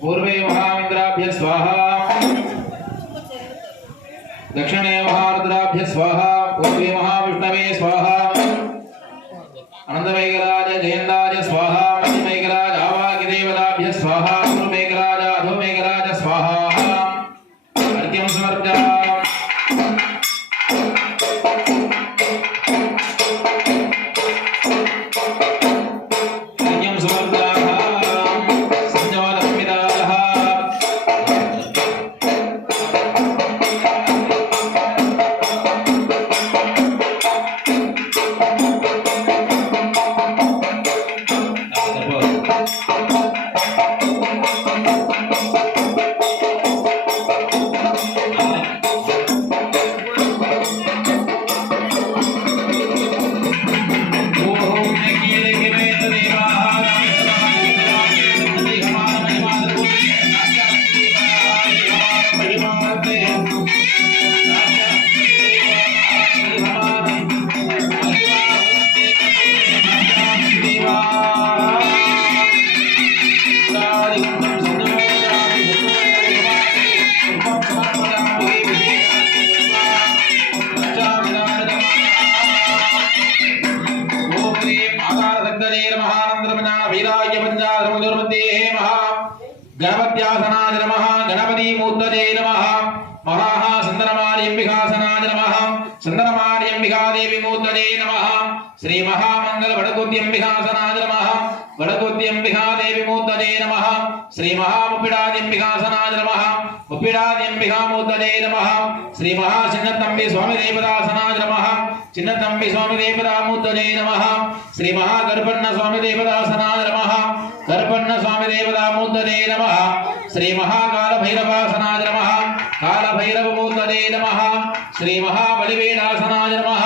पूर्वे महाइंद्राभ्य स्वाहा दक्षिणे महारुद्राभ्य स्वाहा पूर्वे महाविष्णवे स्वाहा अनंतमेघराज जयंताज स्वाहा मध्यमेघराज आवागिदेवताभ्य स्वाहा पूर्वमेघराज अधोमेघराज स्वाहा अर्घ्यं समर्पयामि गणपत्यासनाय नमः गणपति मूर्तये नमः महाः सुंदरमार्यंबिकासनाय नमः सुंदरमार्यंबिका देवी मूर्तये नमः श्री महामंगल वडकुद्यंबिकासनाय नमः वडकुद्यंबिका देवी मूर्तये नमः श्री महामुप्पिडादिंबिकासनाय नमः मुप्पिडादिंबिका मूर्तये नमः श्री महाचिन्नतंबि स्वामी देवदासनाय नमः चिन्नतंबि स्वामी देवदा मूर्तये नमः श्री महागर्भण्ण स्वामी देवदासनाय नमः गर्भण्ण स्वामी देवदा मूर्तये नमः श्री महाकाल भैरवासनाय नमः काल भैरव मूर्तये नमः श्री महाबलिवेदासनाय नमः